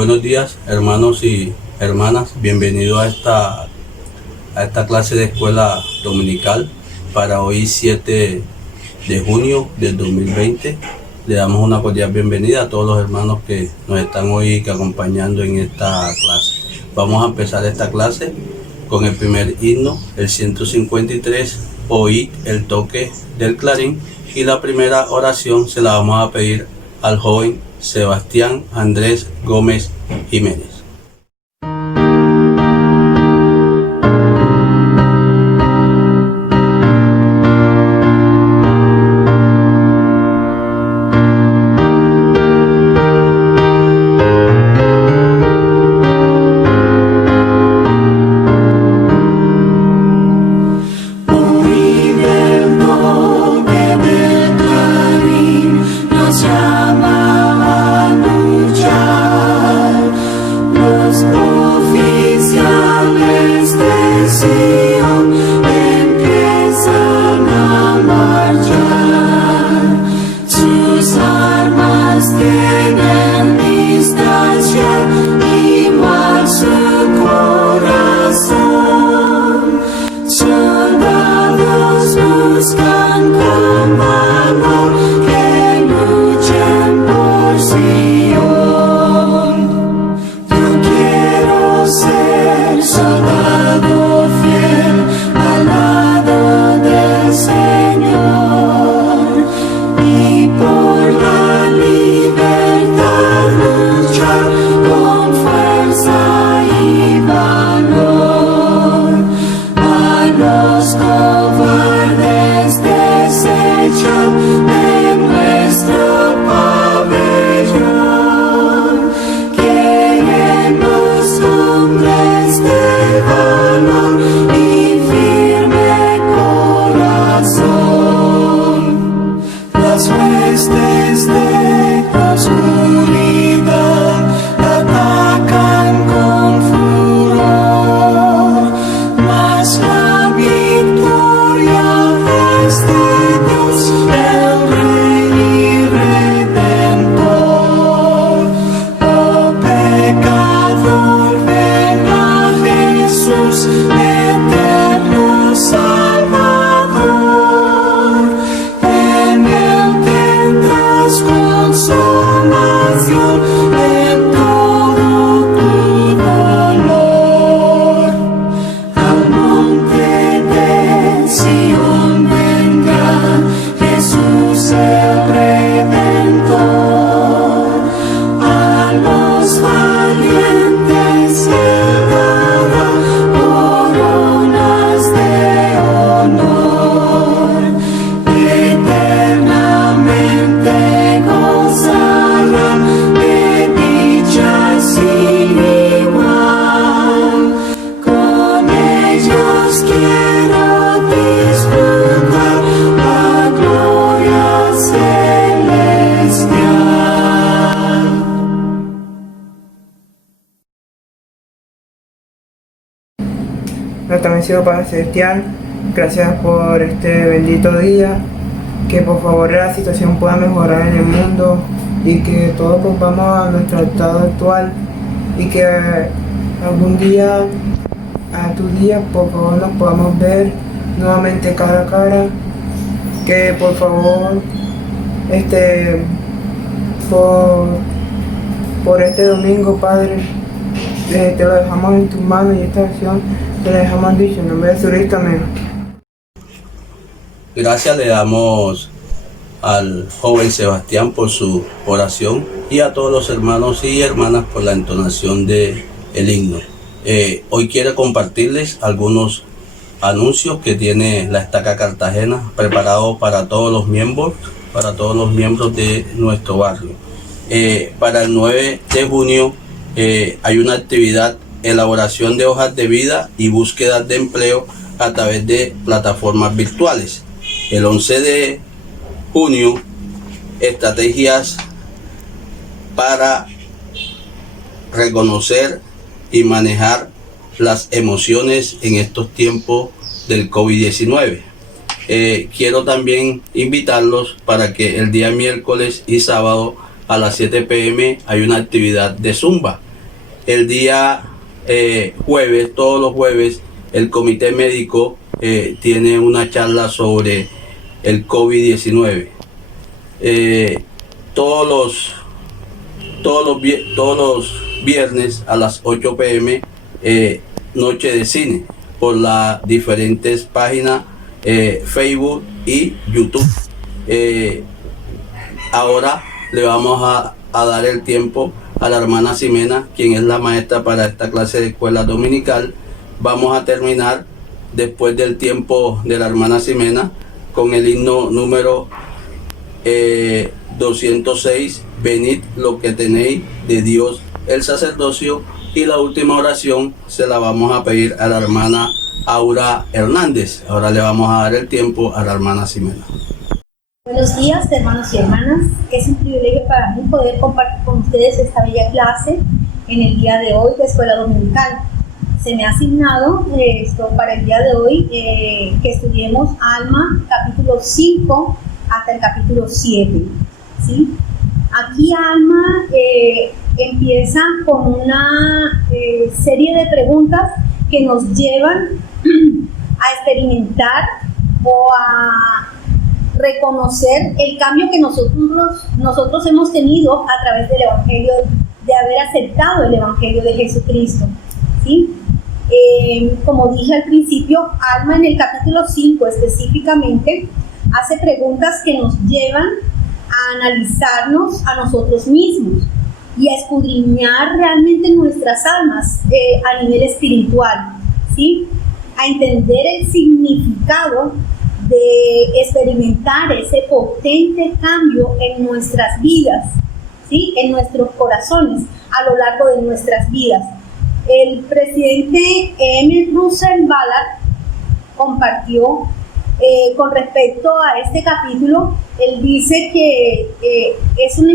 Buenos días, hermanos y hermanas. Bienvenidos a esta clase de escuela dominical para hoy 7 de junio del 2020. Le damos una cordial bienvenida a todos los hermanos que nos están hoy acompañando en esta clase. Vamos a empezar esta clase con el primer himno, el 153, Oíd el toque del clarín, y la primera oración se la vamos a pedir al joven Sebastián Andrés Gómez Jiménez. Nuestro bendecido Padre Celestial, gracias por este bendito día, que por favor la situación pueda mejorar en el mundo y que todos volvamos a nuestro estado actual y que algún día, a tu día, por favor nos podamos ver nuevamente cara a cara, que por favor por este domingo, Padre, te lo dejamos en tus manos y esta acción te la dejamos dicho en nombre de Jesucristo, amén. Gracias le damos al joven Sebastián por su oración y a todos los hermanos y hermanas por la entonación del himno. Hoy quiero compartirles algunos anuncios que tiene la Estaca Cartagena preparado para todos los miembros de nuestro barrio. Para el 9 de junio hay una actividad: elaboración de hojas de vida y búsqueda de empleo a través de plataformas virtuales. El 11 de junio, estrategias para reconocer y manejar las emociones en estos tiempos del COVID-19. Quiero también invitarlos para que el día miércoles y sábado a las 7 p.m. hay una actividad de Zumba. el día jueves, todos los jueves, el comité médico tiene una charla sobre el COVID-19. Todos los viernes a las 8 p.m. Noche de Cine por las diferentes páginas Facebook y YouTube. Ahora le vamos a dar el tiempo a la hermana Ximena, quien es la maestra para esta clase de escuela dominical. Vamos a terminar después del tiempo de la hermana Ximena con el himno número 206, venid lo que tenéis de Dios el sacerdocio, y la última oración se la vamos a pedir a la hermana Aura Hernández. Ahora le vamos a dar el tiempo a la hermana Ximena. Buenos días, hermanos y hermanas. Es un privilegio para mí poder compartir con ustedes esta bella clase en el día de hoy de Escuela Dominical. Se me ha asignado para el día de hoy que estudiemos Alma, capítulo 5 hasta el capítulo 7. ¿Sí? Aquí Alma empieza con una serie de preguntas que nos llevan a experimentar o a reconocer el cambio que nosotros hemos tenido a través del Evangelio, de haber aceptado el Evangelio de Jesucristo. ¿Sí? Como dije al principio, Alma en el capítulo 5 específicamente hace preguntas que nos llevan a analizarnos a nosotros mismos y a escudriñar realmente nuestras almas a nivel espiritual, ¿sí? A entender el significado de experimentar ese potente cambio en nuestras vidas, ¿sí? En nuestros corazones a lo largo de nuestras vidas. El presidente M. Russell Ballard compartió con respecto a este capítulo. Él dice que es una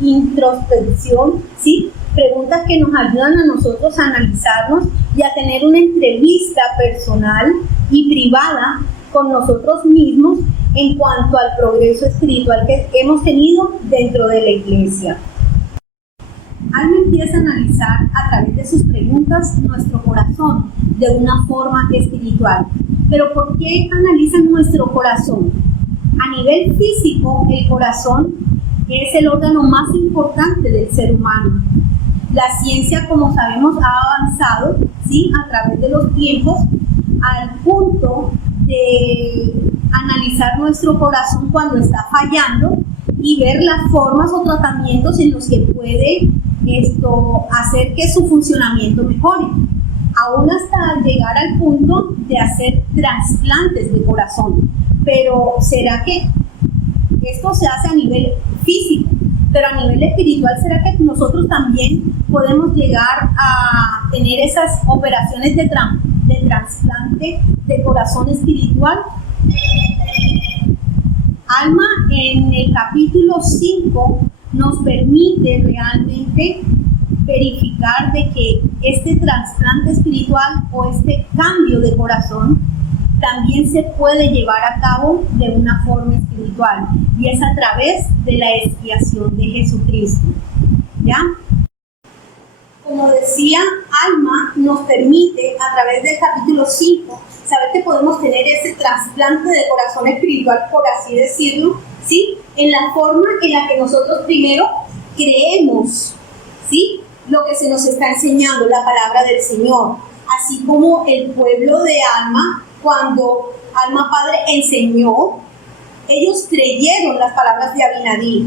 introspección, ¿sí? Preguntas que nos ayudan a nosotros a analizarnos y a tener una entrevista personal y privada con nosotros mismos en cuanto al progreso espiritual que hemos tenido dentro de la iglesia. Alma empieza a analizar a través de sus preguntas nuestro corazón de una forma espiritual. Pero ¿por qué analizan nuestro corazón? A nivel físico, el corazón es el órgano más importante del ser humano. La ciencia, como sabemos, ha avanzado, ¿sí?, a través de los tiempos al punto de analizar nuestro corazón cuando está fallando y ver las formas o tratamientos en los que puede hacer que su funcionamiento mejore, aún hasta llegar al punto de hacer trasplantes de corazón. Pero ¿será que esto se hace a nivel físico? Pero a nivel espiritual, ¿será que nosotros también podemos llegar a tener esas operaciones de trasplante de corazón espiritual? Alma en el capítulo 5 nos permite realmente verificar de que este trasplante espiritual o este cambio de corazón también se puede llevar a cabo de una forma espiritual, y es a través de la expiación de Jesucristo. ¿Ya? Como decía, Alma nos permite a través del capítulo 5 saber que podemos tener ese trasplante de corazón espiritual, por así decirlo, ¿sí?, en la forma en la que nosotros primero creemos, ¿sí?, lo que se nos está enseñando, la palabra del Señor, así como el pueblo de Alma, cuando Alma Padre enseñó, ellos creyeron las palabras de Abinadí,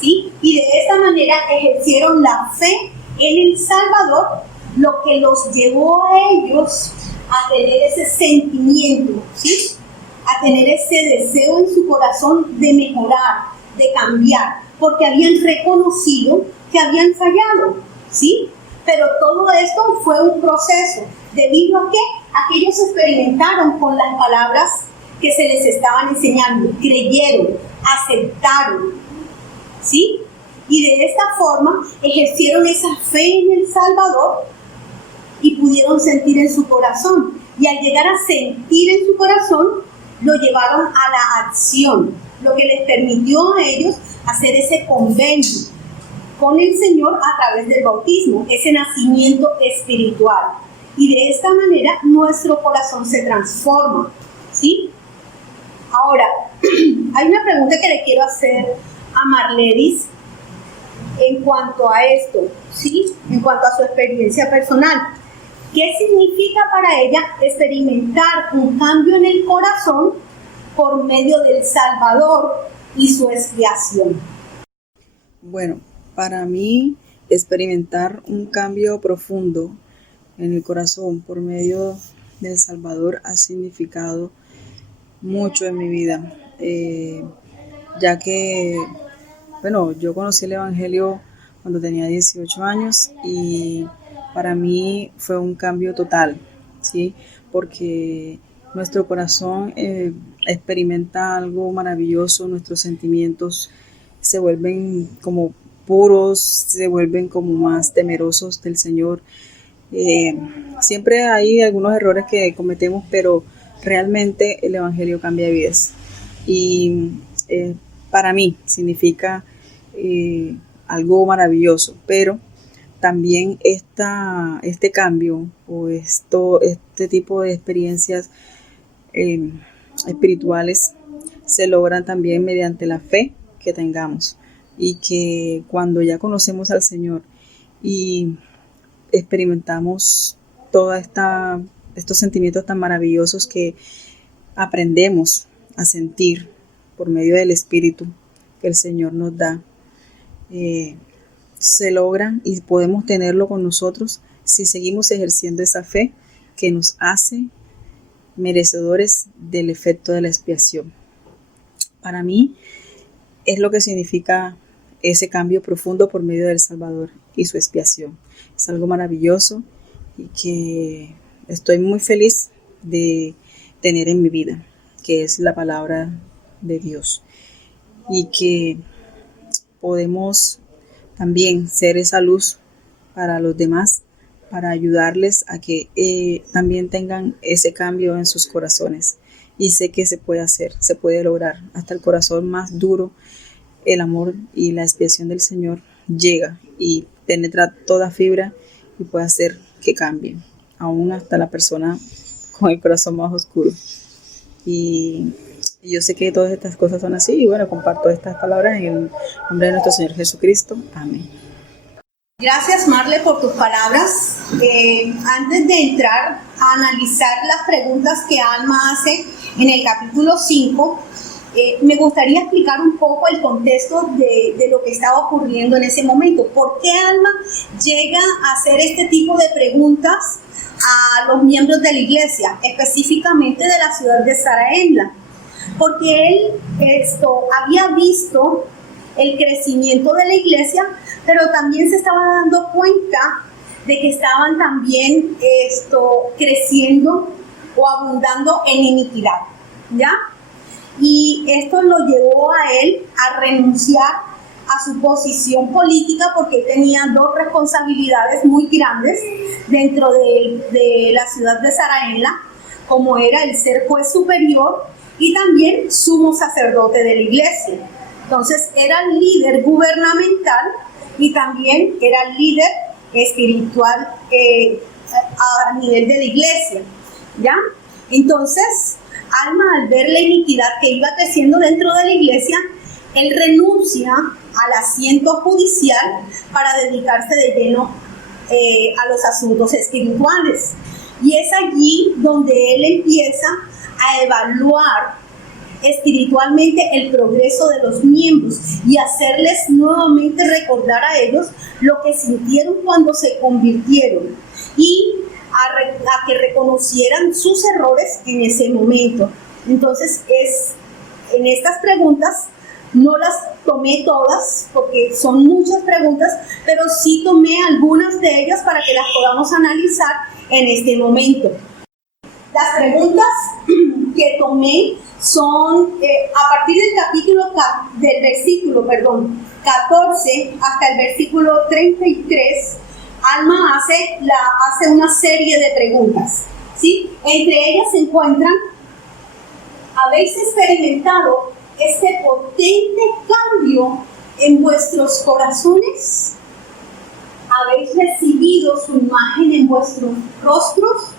¿sí?, y de esta manera ejercieron la fe en el Salvador, lo que los llevó a ellos a tener ese sentimiento, ¿sí?, a tener ese deseo en su corazón de mejorar, de cambiar, porque habían reconocido que habían fallado, ¿sí? Pero todo esto fue un proceso, debido a que aquellos experimentaron con las palabras que se les estaban enseñando, creyeron, aceptaron, ¿sí? Y de esta forma ejercieron esa fe en el Salvador y pudieron sentir en su corazón. Y al llegar a sentir en su corazón, lo llevaron a la acción, lo que les permitió a ellos hacer ese convenio, con el Señor a través del bautismo, ese nacimiento espiritual. Y de esta manera nuestro corazón se transforma, ¿sí? Ahora, hay una pregunta que le quiero hacer a Marledis en cuanto a esto, ¿sí? En cuanto a su experiencia personal. ¿Qué significa para ella experimentar un cambio en el corazón por medio del Salvador y su expiación? Bueno, para mí experimentar un cambio profundo en el corazón por medio del Salvador ha significado mucho en mi vida, ya que, bueno, yo conocí el Evangelio cuando tenía 18 años y para mí fue un cambio total, ¿sí? Porque nuestro corazón experimenta algo maravilloso, nuestros sentimientos se vuelven como puros, se vuelven como más temerosos del Señor. Siempre hay algunos errores que cometemos, pero realmente el Evangelio cambia vidas. Y para mí significa algo maravilloso, pero también este cambio o este tipo de experiencias espirituales se logran también mediante la fe que tengamos, y que cuando ya conocemos al Señor y experimentamos todos estos sentimientos tan maravillosos que aprendemos a sentir por medio del Espíritu que el Señor nos da, se logran y podemos tenerlo con nosotros si seguimos ejerciendo esa fe que nos hace merecedores del efecto de la expiación. Para mí es lo que significa ese cambio profundo por medio del Salvador y su expiación. Es algo maravilloso y que estoy muy feliz de tener en mi vida, que es la palabra de Dios, y que podemos también ser esa luz para los demás, para ayudarles a que también tengan ese cambio en sus corazones. Y sé que se puede hacer, se puede lograr. Hasta el corazón más duro, el amor y la expiación del Señor llega y penetra toda fibra y puede hacer que cambie, aún hasta la persona con el corazón más oscuro. Y yo sé que todas estas cosas son así, y bueno, comparto estas palabras en el nombre de nuestro Señor Jesucristo. Amén. Gracias, Marle, por tus palabras. Antes de entrar a analizar las preguntas que Alma hace en el capítulo 5, me gustaría explicar un poco el contexto de lo que estaba ocurriendo en ese momento. ¿Por qué Alma llega a hacer este tipo de preguntas a los miembros de la iglesia, específicamente de la ciudad de Saraenla? Porque él había visto el crecimiento de la iglesia, pero también se estaba dando cuenta de que estaban también creciendo o abundando en iniquidad, ¿ya? Y esto lo llevó a él a renunciar a su posición política, porque él tenía dos responsabilidades muy grandes dentro de la ciudad de Saraenla, como era el ser juez superior y también sumo sacerdote de la iglesia. Entonces era líder gubernamental y también era líder espiritual a nivel de la iglesia, ¿ya? Entonces, Alma, al ver la iniquidad que iba creciendo dentro de la iglesia, él renuncia al asiento judicial para dedicarse de lleno a los asuntos espirituales. Y es allí donde él empieza a evaluar espiritualmente el progreso de los miembros y hacerles nuevamente recordar a ellos lo que sintieron cuando se convirtieron, y a que reconocieran sus errores en ese momento. Entonces, en estas preguntas, no las tomé todas porque son muchas preguntas, pero sí tomé algunas de ellas para que las podamos analizar en este momento. Las preguntas que tomé son a partir del versículo 14 hasta el versículo 33. Alma hace una serie de preguntas, ¿sí? Entre ellas se encuentran: ¿habéis experimentado este potente cambio en vuestros corazones habéis recibido su imagen en vuestros rostros.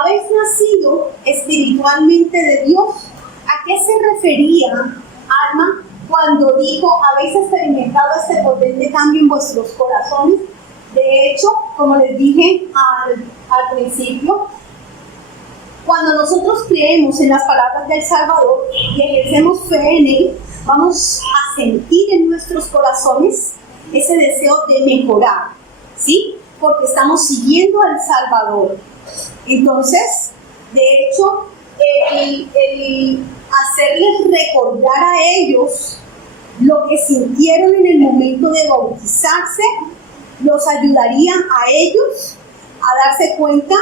¿Habéis nacido espiritualmente de Dios? ¿A qué se refería Alma cuando dijo, habéis experimentado este potente cambio en vuestros corazones? De hecho, como les dije al principio, cuando nosotros creemos en las palabras del Salvador y ejercemos fe en Él, vamos a sentir en nuestros corazones ese deseo de mejorar, ¿sí? Porque estamos siguiendo al Salvador. Entonces, de hecho, el hacerles recordar a ellos lo que sintieron en el momento de bautizarse, los ayudaría a ellos a darse cuenta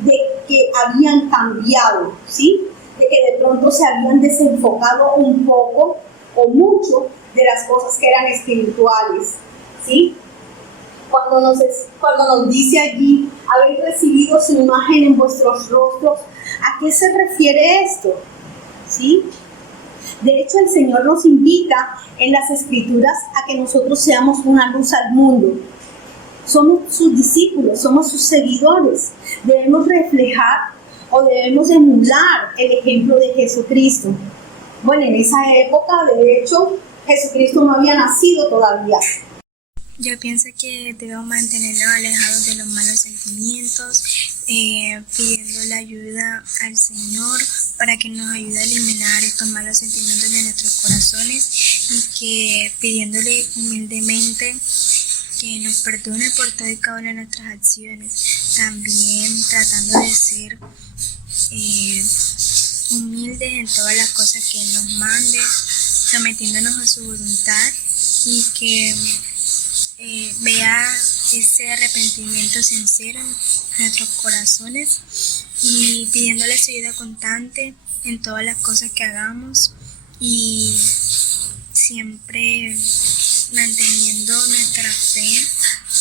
de que habían cambiado, ¿sí? De que de pronto se habían desenfocado un poco o mucho de las cosas que eran espirituales, ¿sí? Cuando nos dice allí, habéis recibido su imagen en vuestros rostros, ¿a qué se refiere esto? ¿Sí? De hecho, el Señor nos invita en las Escrituras a que nosotros seamos una luz al mundo. Somos sus discípulos, somos sus seguidores. Debemos reflejar o debemos emular el ejemplo de Jesucristo. Bueno, en esa época, de hecho, Jesucristo no había nacido todavía. Yo pienso que debemos mantenernos alejados de los malos sentimientos, pidiendo la ayuda al Señor para que nos ayude a eliminar estos malos sentimientos de nuestros corazones y que pidiéndole humildemente que nos perdone por todo y cada una de nuestras acciones. También tratando de ser humildes en todas las cosas que Él nos mande, sometiéndonos a su voluntad y que vea ese arrepentimiento sincero en nuestros corazones y pidiéndole su ayuda constante en todas las cosas que hagamos y siempre manteniendo nuestra fe,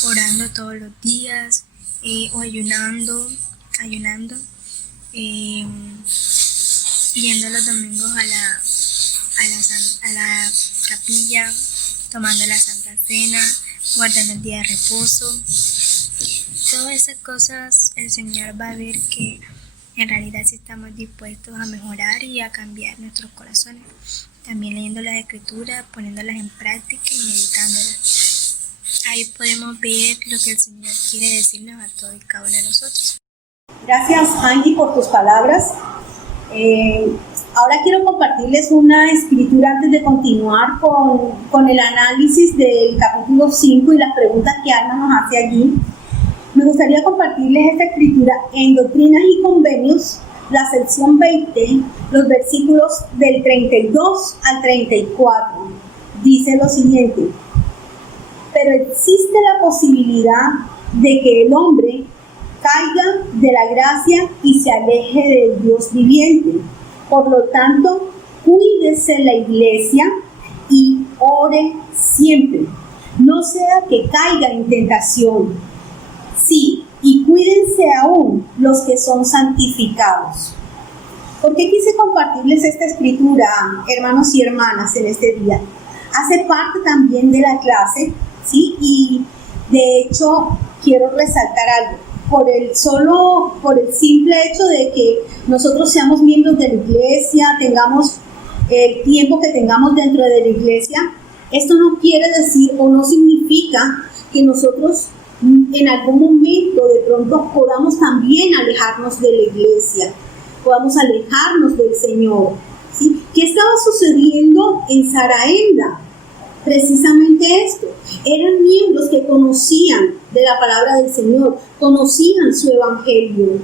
orando todos los días o ayunando, yendo los domingos a la capilla, tomando la Santa Cena, guardando el día de reposo. Todas esas cosas el Señor va a ver que en realidad sí estamos dispuestos a mejorar y a cambiar nuestros corazones. También leyendo las Escrituras, poniéndolas en práctica y meditándolas. Ahí podemos ver lo que el Señor quiere decirnos a todos y cada uno de nosotros. Gracias, Angie, por tus palabras. Ahora quiero compartirles una escritura antes de continuar con el análisis del capítulo 5 y las preguntas que Alma nos hace allí. Me gustaría compartirles esta escritura en Doctrinas y Convenios, la sección 20, los versículos del 32 al 34. Dice lo siguiente: pero existe la posibilidad de que el hombre caiga de la gracia y se aleje del Dios viviente. Por lo tanto, cuídese la iglesia y ore siempre, no sea que caiga en tentación. Sí, y cuídense aún los que son santificados. ¿Por qué quise compartirles esta escritura, hermanos y hermanas, en este día? Hace parte también de la clase, ¿sí? Y de hecho, quiero resaltar algo. Por el simple hecho de que nosotros seamos miembros de la iglesia, tengamos el tiempo que tengamos dentro de la iglesia, esto no quiere decir o no significa que nosotros en algún momento de pronto podamos también alejarnos de la iglesia, podamos alejarnos del Señor, ¿sí? ¿Qué estaba sucediendo en Saraenda? Precisamente esto, eran miembros que conocían de la palabra del Señor, conocían su evangelio,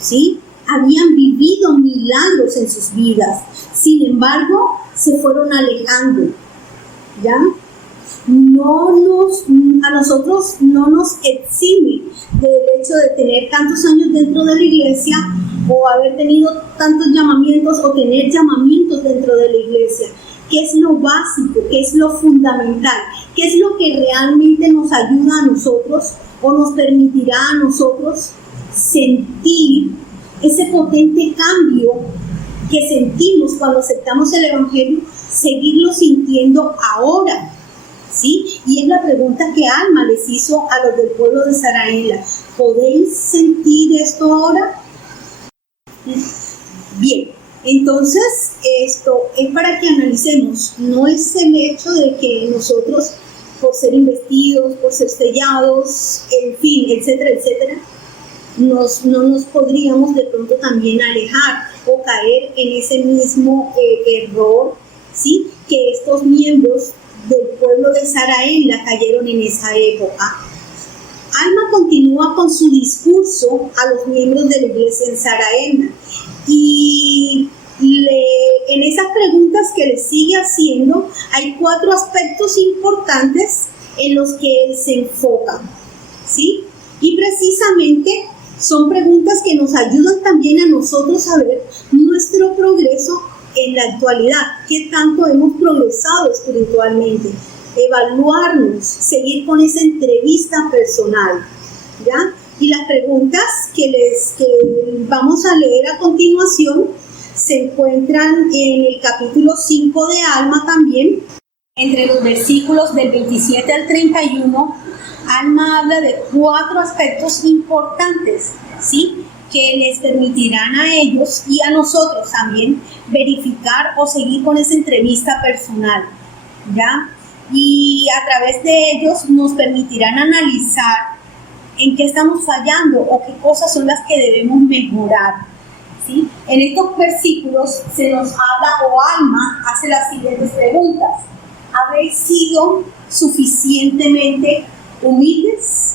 ¿sí? Habían vivido milagros en sus vidas, sin embargo, se fueron alejando, ¿ya? A nosotros no nos exime del hecho de tener tantos años dentro de la iglesia o haber tenido tantos llamamientos o tener llamamientos dentro de la iglesia. ¿Qué es lo básico? ¿Qué es lo fundamental? ¿Qué es lo que realmente nos ayuda a nosotros o nos permitirá a nosotros sentir ese potente cambio que sentimos cuando aceptamos el Evangelio, seguirlo sintiendo ahora, ¿sí? Y es la pregunta que Alma les hizo a los del pueblo de Saraela. ¿Podéis sentir esto ahora? Bien, entonces esto es para que analicemos. No es el hecho de que nosotros, por ser investidos, por ser sellados, en fin, etcétera, etcétera, no nos podríamos de pronto también alejar o caer en ese mismo error, ¿sí?, que estos miembros del pueblo de Saraela cayeron en esa época. Alma continúa con su discurso a los miembros de la iglesia en Saraela y en esas preguntas que le sigue haciendo hay 4 aspectos importantes en los que él se enfoca, ¿sí? Y precisamente son preguntas que nos ayudan también a nosotros a ver nuestro progreso en la actualidad, qué tanto hemos progresado espiritualmente, evaluarnos, seguir con esa entrevista personal, ¿ya? Y las preguntas que vamos a leer a continuación se encuentran en el capítulo 5 de Alma también, entre los versículos del 27 al 31. Alma habla de 4 aspectos importantes, ¿sí?, que les permitirán a ellos y a nosotros también verificar o seguir con esa entrevista personal, ¿ya? Y a través de ellos nos permitirán analizar en qué estamos fallando o qué cosas son las que debemos mejorar, ¿sí? En estos versículos se nos habla, o Alma hace las siguientes preguntas. ¿Habéis sido suficientemente humildes?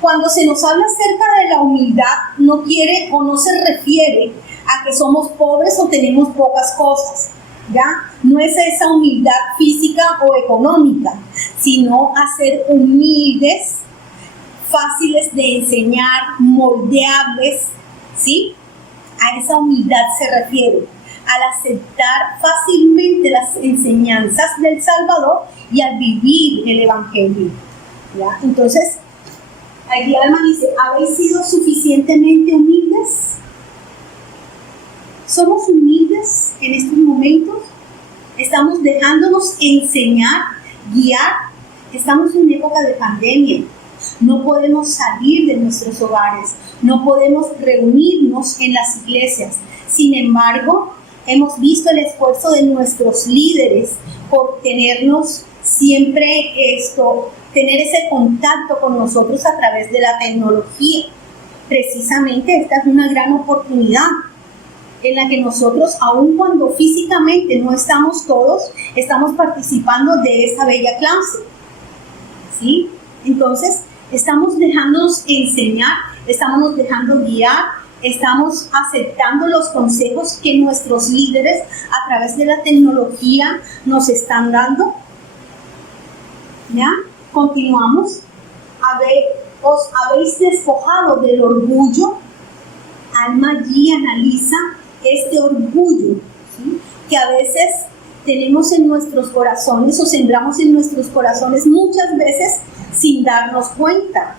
Cuando se nos habla acerca de la humildad, no quiere o no se refiere a que somos pobres o tenemos pocas cosas, ¿ya? No es esa humildad física o económica, sino a ser humildes, fáciles de enseñar, moldeables, ¿sí? A esa humildad se refiere, al aceptar fácilmente las enseñanzas del Salvador y al vivir el Evangelio, ¿ya? Entonces, aquí Alma dice, ¿habéis sido suficientemente humildes? ¿Somos humildes en estos momentos? ¿Estamos dejándonos enseñar, guiar? Estamos en época de pandemia. No podemos salir de nuestros hogares. No podemos reunirnos en las iglesias. Sin embargo, hemos visto el esfuerzo de nuestros líderes por tenernos siempre tener ese contacto con nosotros a través de la tecnología. Precisamente esta es una gran oportunidad en la que nosotros, aun cuando físicamente no estamos todos, estamos participando de esta bella clase, ¿sí? Entonces, estamos dejándonos enseñar, estamos dejando guiar, estamos aceptando los consejos que nuestros líderes a través de la tecnología nos están dando, ¿ya? Continuamos. ¿Os habéis despojado del orgullo? Alma allí analiza este orgullo, ¿sí?, que a veces tenemos en nuestros corazones o sembramos en nuestros corazones muchas veces sin darnos cuenta.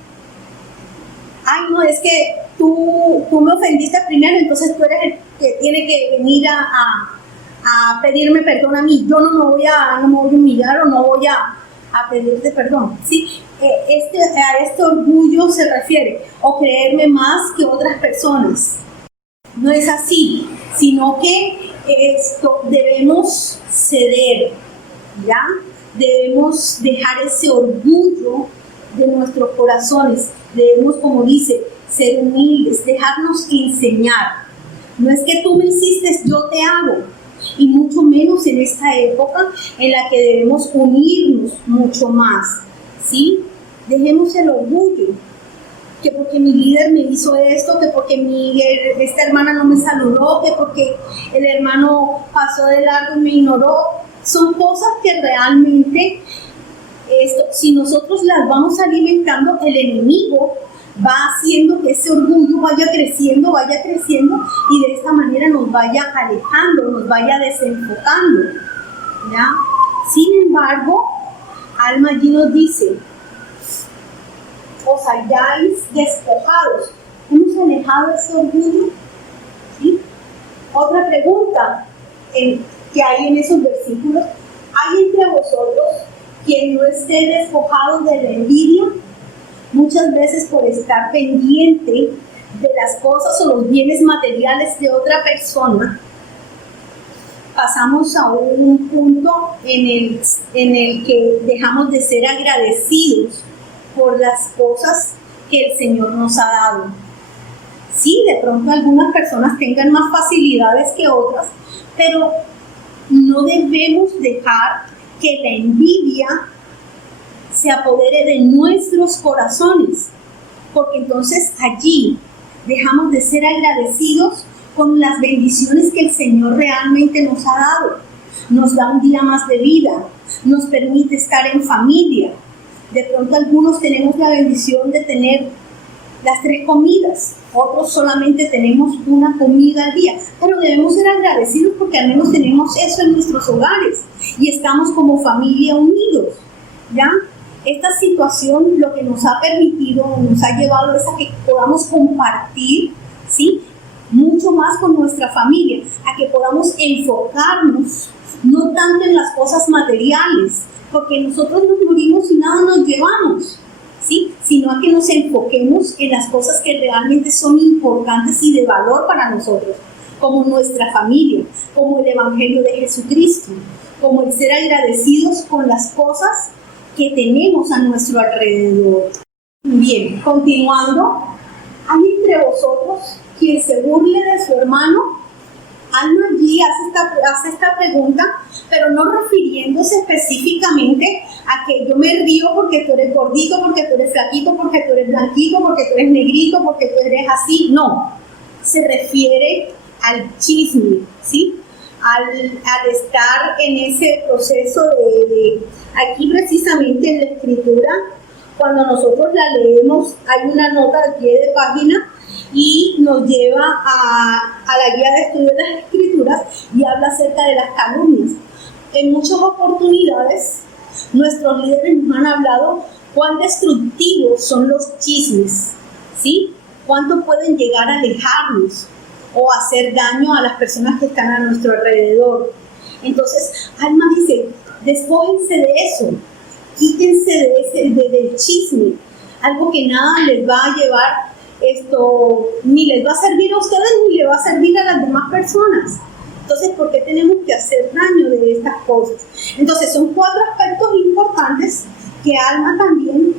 Ay, no, es que tú me ofendiste primero, entonces tú eres el que tiene que venir a pedirme perdón a mí. Yo no me voy a humillar o no voy a pedirte perdón, ¿sí? A este orgullo se refiere, o creerme más que otras personas. No es así, sino que debemos ceder, ¿ya? Debemos dejar ese orgullo de nuestros corazones. Debemos, como dice, ser humildes, dejarnos enseñar. No es que tú me hiciste, yo te hago. Y mucho menos en esta época en la que debemos unirnos mucho más, ¿sí? Dejemos el orgullo, que porque mi líder me hizo esto, que porque esta hermana no me saludó, que porque el hermano pasó de largo y me ignoró. Son cosas que realmente, si nosotros las vamos alimentando, el enemigo va haciendo que ese orgullo vaya creciendo y de esta manera nos vaya alejando, nos vaya desenfocando, ¿ya? Sin embargo, Alma allí nos dice, os hayáis despojados. ¿Hemos alejado ese orgullo? ¿Sí? Otra pregunta que hay en esos versículos: ¿hay entre vosotros quien no esté despojado de la envidia? Muchas veces, por estar pendiente de las cosas o los bienes materiales de otra persona, pasamos a un punto en el que dejamos de ser agradecidos por las cosas que el Señor nos ha dado. Sí, de pronto algunas personas tengan más facilidades que otras, pero no debemos dejar que la envidia se apodere de nuestros corazones, porque entonces allí dejamos de ser agradecidos con las bendiciones que el Señor realmente nos ha dado. Nos da un día más de vida, nos permite estar en familia. De pronto algunos tenemos la bendición de tener las 3 comidas, otros solamente tenemos una comida al día, pero debemos ser agradecidos porque al menos tenemos eso en nuestros hogares y estamos como familia unidos, ¿ya? Esta situación lo que nos ha permitido, nos ha llevado es a que podamos compartir, ¿sí?, mucho más con nuestra familia, a que podamos enfocarnos no tanto en las cosas materiales, porque nosotros nos morimos y nada nos llevamos, ¿sí?, sino a que nos enfoquemos en las cosas que realmente son importantes y de valor para nosotros, como nuestra familia, como el Evangelio de Jesucristo, como el ser agradecidos con las cosas que tenemos a nuestro alrededor. Bien, continuando, ¿hay entre vosotros quien se burle de su hermano? Alma allí hace esta pregunta, pero no refiriéndose específicamente a que yo me río porque tú eres gordito, porque tú eres flaquito, porque tú eres blanquito, porque tú eres negrito, porque tú eres así. No, se refiere al chisme, ¿sí? Al estar en ese proceso de aquí precisamente en la escritura, cuando nosotros la leemos, hay una nota al pie de página y nos lleva a la guía de estudio de las escrituras y habla acerca de las calumnias. En muchas oportunidades nuestros líderes nos han hablado cuán destructivos son los chismes, ¿sí? Cuánto pueden llegar a alejarnos o hacer daño a las personas que están a nuestro alrededor. Entonces, Alma dice, despójense de eso, quítense del chisme, algo que nada les va a llevar ni les va a servir a ustedes ni le va a servir a las demás personas. Entonces, ¿por qué tenemos que hacer daño de estas cosas? Entonces, son 4 aspectos importantes que Alma también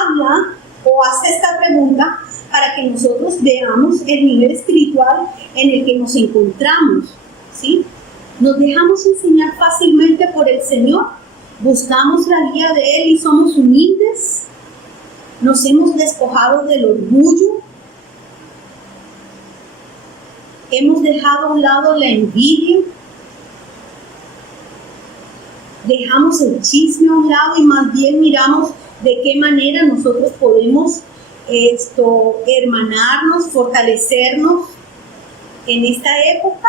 habla o hace esta pregunta para que nosotros veamos el nivel espiritual en el que nos encontramos, ¿sí? Nos dejamos enseñar fácilmente por el Señor, buscamos la guía de Él y somos humildes. Nos hemos despojado del orgullo, hemos dejado a un lado la envidia, dejamos el chisme a un lado y más bien miramos de qué manera nosotros podemos hermanarnos, fortalecernos en esta época.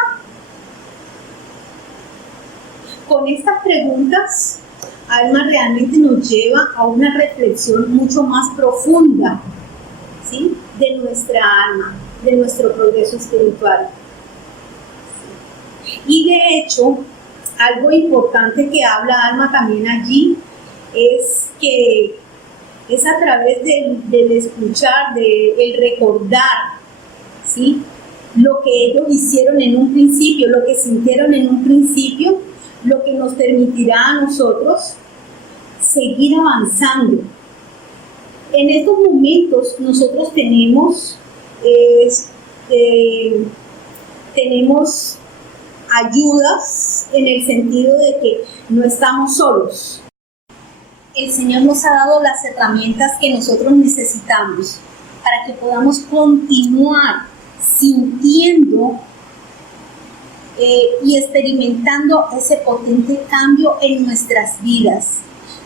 Con estas preguntas, Alma realmente nos lleva a una reflexión mucho más profunda, ¿sí?, de nuestra alma, de nuestro progreso espiritual. Y de hecho, algo importante que habla Alma también allí es que es a través del escuchar, del recordar, ¿sí?, lo que ellos hicieron en un principio, lo que sintieron en un principio, lo que nos permitirá a nosotros seguir avanzando. En estos momentos nosotros tenemos ayudas en el sentido de que no estamos solos. El Señor nos ha dado las herramientas que nosotros necesitamos para que podamos continuar sintiendo y experimentando ese potente cambio en nuestras vidas.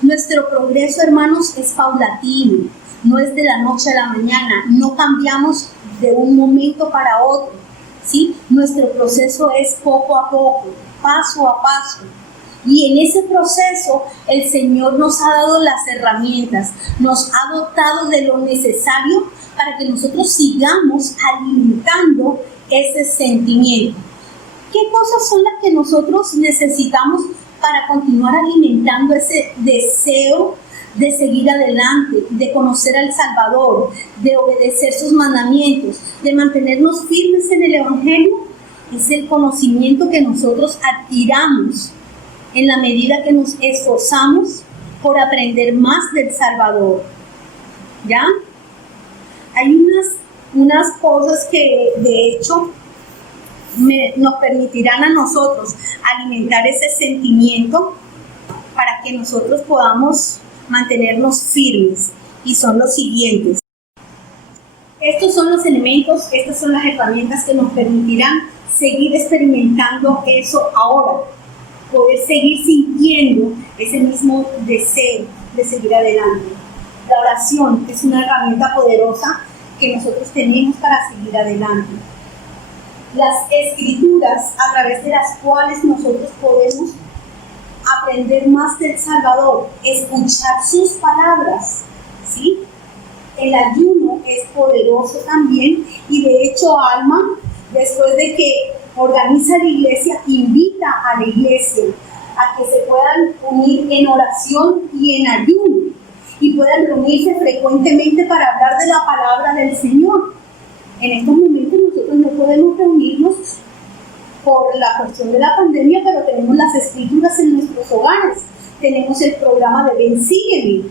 Nuestro progreso, hermanos, es paulatino, no es de la noche a la mañana, no cambiamos de un momento para otro, ¿sí? Nuestro proceso es poco a poco, paso a paso. Y en ese proceso el Señor nos ha dado las herramientas, nos ha dotado de lo necesario para que nosotros sigamos alimentando ese sentimiento. ¿Qué cosas son las que nosotros necesitamos para continuar alimentando ese deseo de seguir adelante, de conocer al Salvador, de obedecer sus mandamientos, de mantenernos firmes en el Evangelio? Es el conocimiento que nosotros adquiramos en la medida que nos esforzamos por aprender más del Salvador. ¿Ya? Hay unas cosas que de hecho nos permitirán a nosotros alimentar ese sentimiento para que nosotros podamos mantenernos firmes, y son los siguientes. Estos son los elementos, estas son las herramientas que nos permitirán seguir experimentando eso ahora, poder seguir sintiendo ese mismo deseo de seguir adelante. La oración es una herramienta poderosa que nosotros tenemos para seguir adelante. Las escrituras a través de las cuales nosotros podemos aprender más del Salvador, escuchar sus palabras, ¿sí? El ayuno es poderoso también, y de hecho Alma, después de que organiza la iglesia, invita a la iglesia a que se puedan unir en oración y en ayuno, y puedan reunirse frecuentemente para hablar de la palabra del Señor. En estos momentos nosotros no podemos reunirnos por la cuestión de la pandemia, pero tenemos las escrituras en nuestros hogares. Tenemos el programa de Ven Sígueme,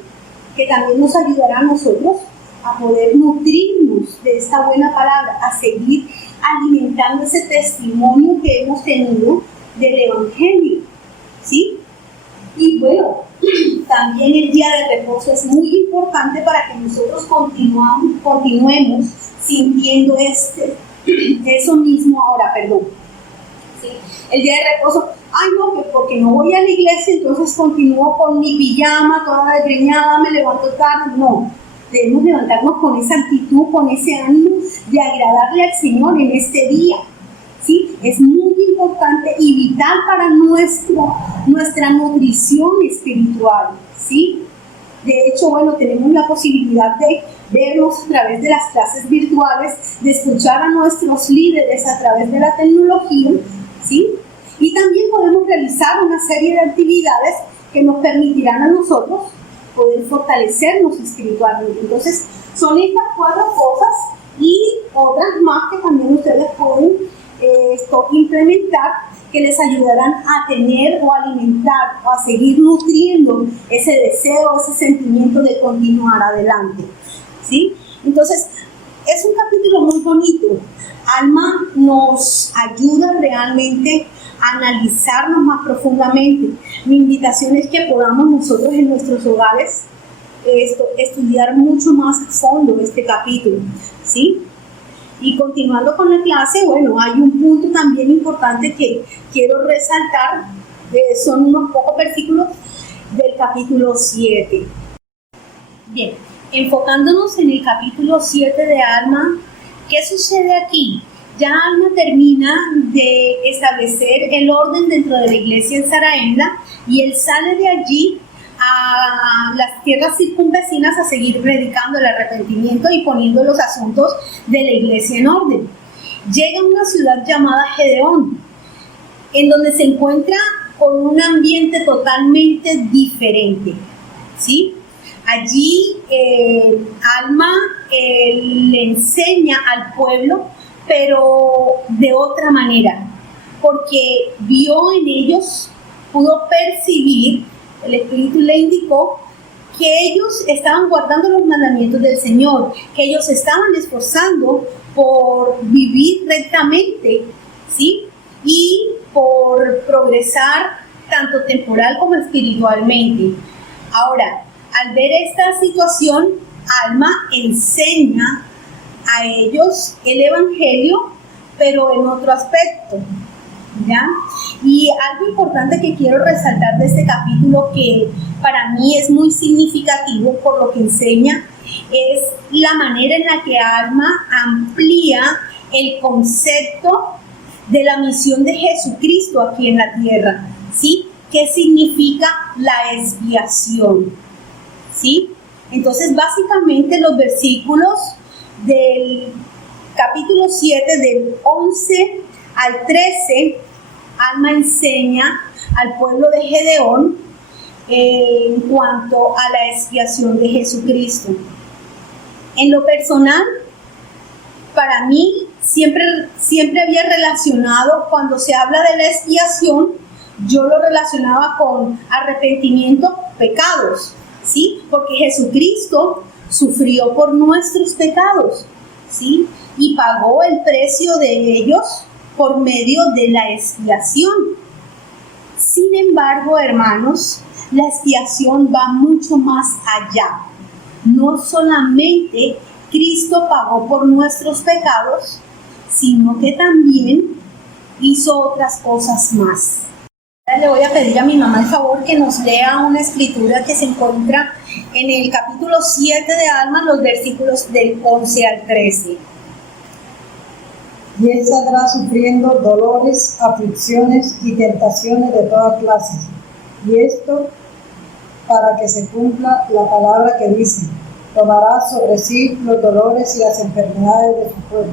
que también nos ayudará a nosotros a poder nutrirnos de esta buena palabra, a seguir alimentando ese testimonio que hemos tenido del Evangelio, ¿sí? Y bueno, también el día de reposo es muy importante para que nosotros continuemos sintiendo eso mismo ahora, ¿sí? El día de reposo, ay no, que porque no voy a la iglesia, entonces continúo con mi pijama, toda desgreñada, me levanto tarde. No, debemos levantarnos con esa actitud, con ese ánimo de agradarle al Señor en este día, ¿sí? Es muy importante y vital para nuestra nutrición espiritual, ¿sí? De hecho, bueno, tenemos la posibilidad de vernos a través de las clases virtuales, de escuchar a nuestros líderes a través de la tecnología, ¿sí? Y también podemos realizar una serie de actividades que nos permitirán a nosotros poder fortalecernos espiritualmente. Entonces, son estas 4 cosas y otras más que también ustedes pueden implementar, que les ayudarán a tener o alimentar o a seguir nutriendo ese deseo, ese sentimiento de continuar adelante, ¿sí? Entonces, es un capítulo muy bonito. Alma nos ayuda realmente a analizarnos más profundamente. Mi invitación es que podamos nosotros en nuestros hogares estudiar mucho más a fondo este capítulo, ¿sí? Y continuando con la clase, bueno, hay un punto también importante que quiero resaltar, son unos pocos versículos del capítulo 7. Bien, enfocándonos en el capítulo 7 de Alma, ¿qué sucede aquí? Ya Alma termina de establecer el orden dentro de la iglesia en Saraemla, y él sale de allí a las tierras circunvecinas a seguir predicando el arrepentimiento y poniendo los asuntos de la iglesia en orden. Llega a una ciudad llamada Gedeón, en donde se encuentra con un ambiente totalmente diferente, ¿sí? Allí Alma le enseña al pueblo, pero de otra manera, porque vio en ellos, pudo percibir, el Espíritu le indicó que ellos estaban guardando los mandamientos del Señor, que ellos estaban esforzando por vivir rectamente, ¿sí? Y por progresar tanto temporal como espiritualmente. Ahora, al ver esta situación, Alma enseña a ellos el Evangelio, pero en otro aspecto, ¿ya? Y algo importante que quiero resaltar de este capítulo, que para mí es muy significativo por lo que enseña, es la manera en la que Alma amplía el concepto de la misión de Jesucristo aquí en la tierra, ¿sí? ¿Qué significa la expiación? ¿Sí? Entonces, básicamente los versículos del capítulo 7, del 11 al 13, Alma enseña al pueblo de Gedeón en cuanto a la expiación de Jesucristo. En lo personal, para mí, siempre había relacionado, cuando se habla de la expiación, yo lo relacionaba con arrepentimiento, pecados, ¿sí? Porque Jesucristo sufrió por nuestros pecados, ¿sí? Y pagó el precio de ellos por medio de la expiación. Sin embargo, hermanos, la expiación va mucho más allá. No solamente Cristo pagó por nuestros pecados, sino que también hizo otras cosas más. Le voy a pedir a mi mamá el favor que nos lea una escritura que se encuentra en el capítulo 7 de Alma, los versículos del 11 al 13. Y él saldrá sufriendo dolores, aflicciones y tentaciones de todas clases. Y esto para que se cumpla la palabra que dice: tomará sobre sí los dolores y las enfermedades de su pueblo.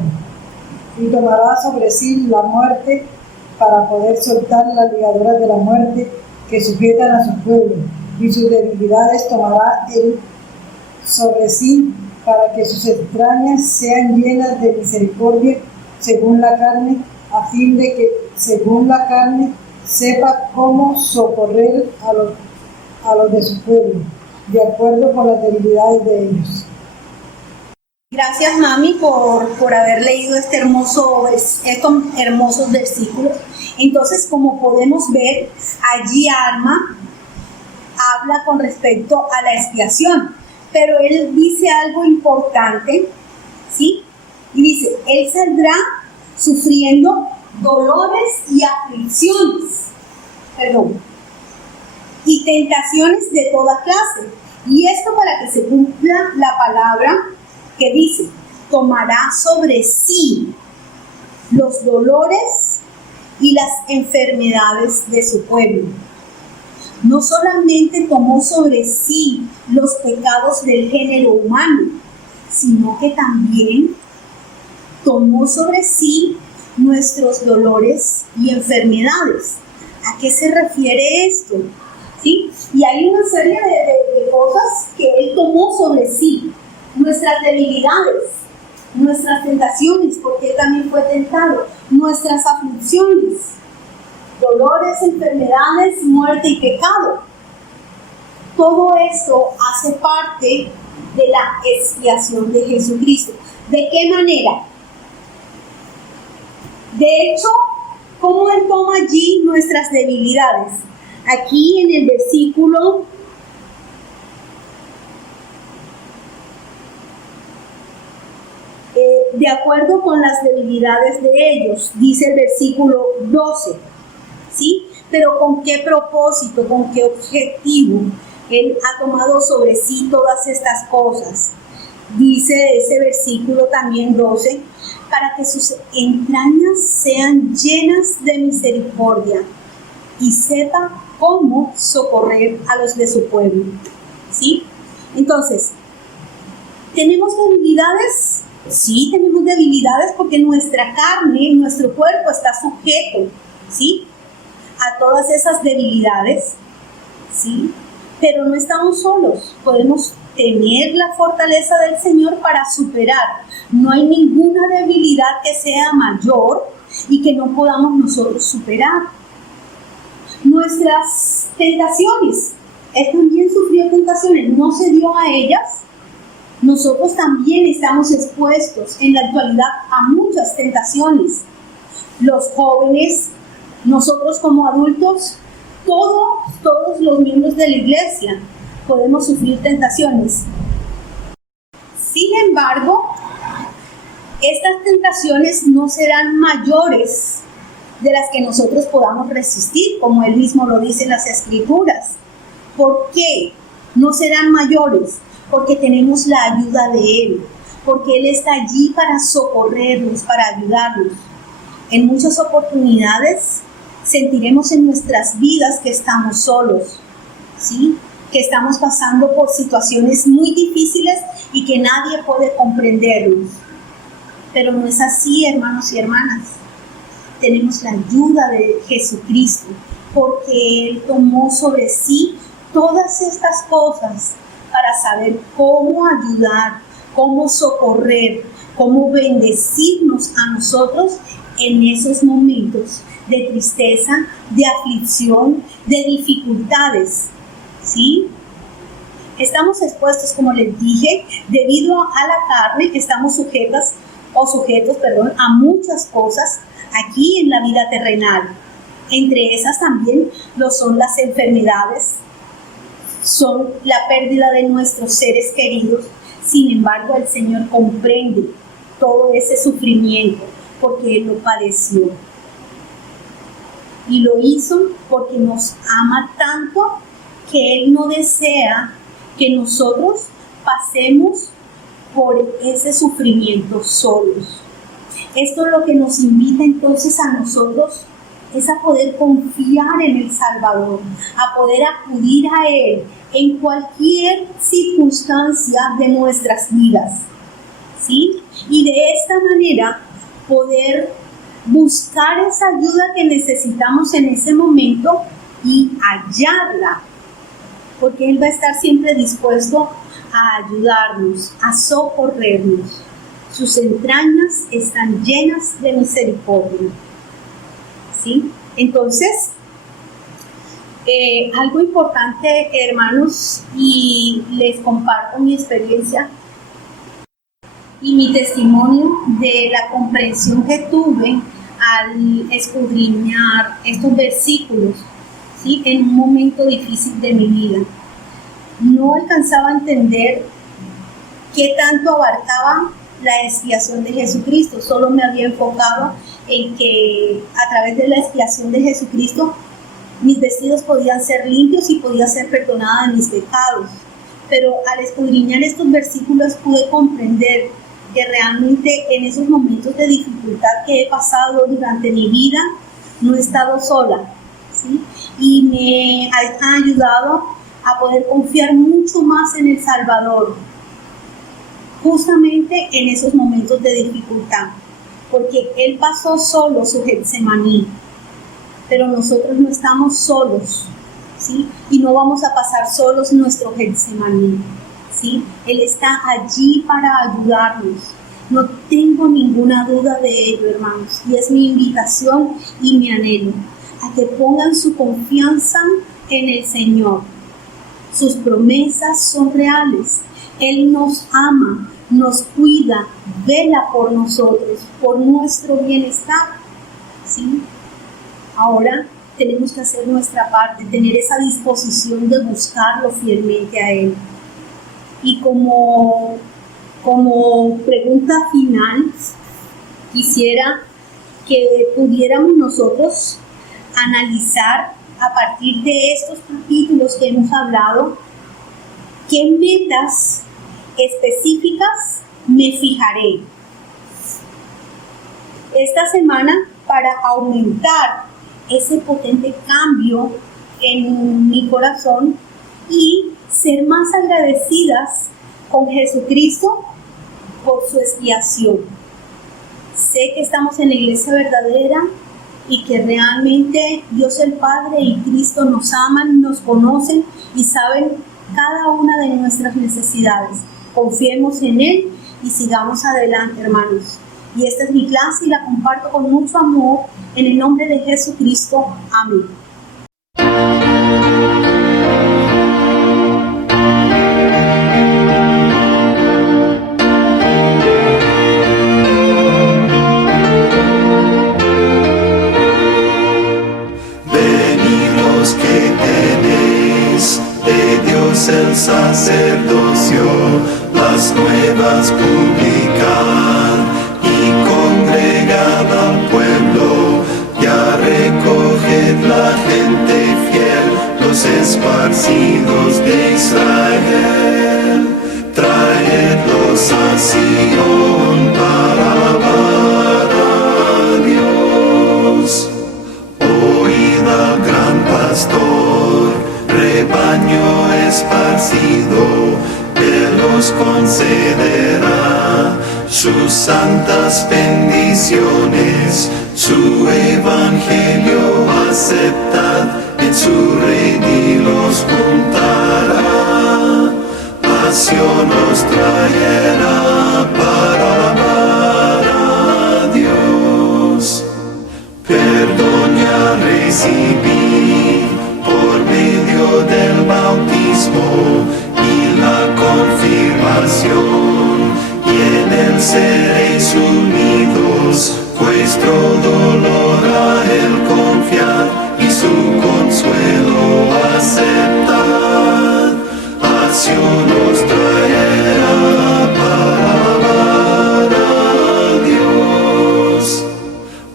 Y tomará sobre sí la muerte para poder soltar las ligaduras de la muerte que sujetan a su pueblo. Y sus debilidades tomará él sobre sí para que sus entrañas sean llenas de misericordia según la carne, a fin de que según la carne sepa cómo socorrer a los de su pueblo, de acuerdo con las debilidades de ellos. Gracias, mami, por haber leído estos hermosos versículos. Entonces, como podemos ver, allí Alma habla con respecto a la expiación, pero él dice algo importante, ¿sí? Y dice, él saldrá sufriendo dolores y aflicciones, y tentaciones de toda clase. Y esto para que se cumpla la palabra que dice, tomará sobre sí los dolores y las enfermedades de su pueblo. No solamente tomó sobre sí los pecados del género humano, sino que también tomó sobre sí nuestros dolores y enfermedades. ¿A qué se refiere esto? ¿Sí? Y hay una serie de cosas que él tomó sobre sí. Nuestras debilidades, nuestras tentaciones, porque él también fue tentado, nuestras aflicciones, dolores, enfermedades, muerte y pecado. Todo esto hace parte de la expiación de Jesucristo. ¿De qué manera? De hecho, ¿cómo él toma allí nuestras debilidades? Aquí en el versículo de acuerdo con las debilidades de ellos, dice el versículo 12, ¿sí? Pero ¿con qué propósito, con qué objetivo él ha tomado sobre sí todas estas cosas? Dice ese versículo también 12, para que sus entrañas sean llenas de misericordia y sepa cómo socorrer a los de su pueblo, ¿sí? Entonces, ¿tenemos debilidades? Sí, tenemos debilidades porque nuestra carne, nuestro cuerpo está sujeto, ¿sí? A todas esas debilidades, ¿sí? Pero no estamos solos, podemos tener la fortaleza del Señor para superar. No hay ninguna debilidad que sea mayor y que no podamos nosotros superar. Nuestras tentaciones, él también sufrió tentaciones, no se dio a ellas. Nosotros también estamos expuestos en la actualidad a muchas tentaciones. Los jóvenes, nosotros como adultos, todos los miembros de la iglesia podemos sufrir tentaciones. Sin embargo, estas tentaciones no serán mayores de las que nosotros podamos resistir, como él mismo lo dice en las Escrituras. ¿Por qué no serán mayores? Porque tenemos la ayuda de él, porque él está allí para socorrernos, para ayudarnos. En muchas oportunidades sentiremos en nuestras vidas que estamos solos, ¿sí? Que estamos pasando por situaciones muy difíciles y que nadie puede comprendernos. Pero no es así, hermanos y hermanas. tenemos la ayuda de Jesucristo, porque Él tomó sobre sí todas estas cosas para saber cómo ayudar, cómo socorrer, cómo bendecirnos a nosotros en esos momentos de tristeza, de aflicción, de dificultades, ¿sí? Estamos expuestos, como les dije, debido a la carne, estamos sujetos, a muchas cosas aquí en la vida terrenal. Entre esas también lo son las enfermedades, son la pérdida de nuestros seres queridos. Sin embargo, el Señor comprende todo ese sufrimiento porque Él lo padeció. Y lo hizo porque nos ama tanto que Él no desea que nosotros pasemos por ese sufrimiento solos. Esto es lo que nos invita entonces a nosotros, es a poder confiar en el Salvador, a poder acudir a Él en cualquier circunstancia de nuestras vidas, ¿sí? Y de esta manera poder buscar esa ayuda que necesitamos en ese momento y hallarla, porque Él va a estar siempre dispuesto a ayudarnos, a socorrernos. Sus entrañas están llenas de misericordia, ¿sí? Entonces, algo importante, hermanos, y les comparto mi experiencia y mi testimonio de la comprensión que tuve al escudriñar estos versículos, ¿sí? En un momento difícil de mi vida. No alcanzaba a entender qué tanto abarcaba la expiación de Jesucristo. Solo me había enfocado en que a través de la expiación de Jesucristo mis vestidos podían ser limpios y podía ser perdonada de mis pecados. Pero al escudriñar estos versículos pude comprender que realmente en esos momentos de dificultad que he pasado durante mi vida no he estado sola, ¿sí? Y me ha ayudado a poder confiar mucho más en el Salvador, justamente en esos momentos de dificultad, porque Él pasó solo su Getsemaní, pero nosotros no estamos solos, ¿sí? Y no vamos a pasar solos nuestro Getsemaní, ¿sí? Él está allí para ayudarnos. No tengo ninguna duda de ello, hermanos, y es mi invitación y mi anhelo a que pongan su confianza en el Señor. Sus promesas son reales. Él nos ama, nos cuida, vela por nosotros, por nuestro bienestar, ¿sí? Ahora tenemos que hacer nuestra parte, tener esa disposición de buscarlo fielmente a Él. Y como pregunta final, quisiera que pudiéramos nosotros analizar a partir de estos capítulos que hemos hablado, qué metas específicas me fijaré esta semana para aumentar ese potente cambio en mi corazón y ser más agradecidas con Jesucristo por su expiación. Sé que estamos en la iglesia verdadera y que realmente Dios el Padre y Cristo nos aman, nos conocen y saben cada una de nuestras necesidades. Confiemos en Él y sigamos adelante, hermanos. Y esta es mi clase y la comparto con mucho amor en el nombre de Jesucristo. Amén. El sacerdocio, las nuevas publicar y congregad al pueblo, ya recoged la gente fiel, los esparcidos de Israel, traedlos a Sion para alabar a Dios. Oíd al gran pastor, rebaño esparcido, Él os concederá sus santas bendiciones, su evangelio aceptad, en su redil los juntará, pasión nos traerá para amar a Dios. Perdón ya recibí por medio del bautismo y la confirmación, y en él seréis unidos, vuestro dolor a él confiad y su consuelo aceptad. Pasión nos traerá para amar a Dios.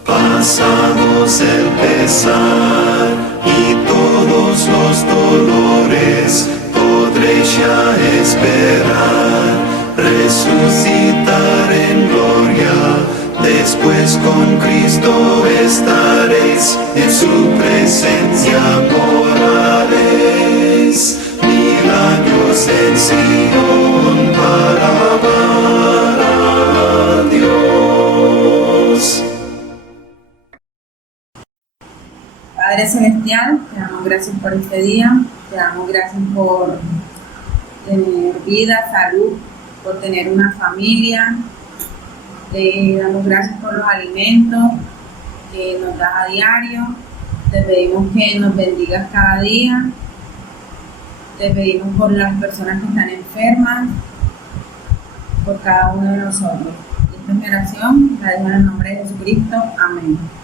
Pasados el pesar y todos los dolores, podréis ya esperar resucitar en gloria. Después con Cristo estaréis, en su presencia moraréis. 1000 años en Sion para amar a Dios. Padre Celestial, te damos gracias por este día, te damos gracias por tener vida, salud, por tener una familia. Te damos gracias por los alimentos que nos das a diario. Te pedimos que nos bendigas cada día. Te pedimos por las personas que están enfermas, por cada uno de nosotros. Esta es mi oración, la dejo en el nombre de Jesucristo. Amén.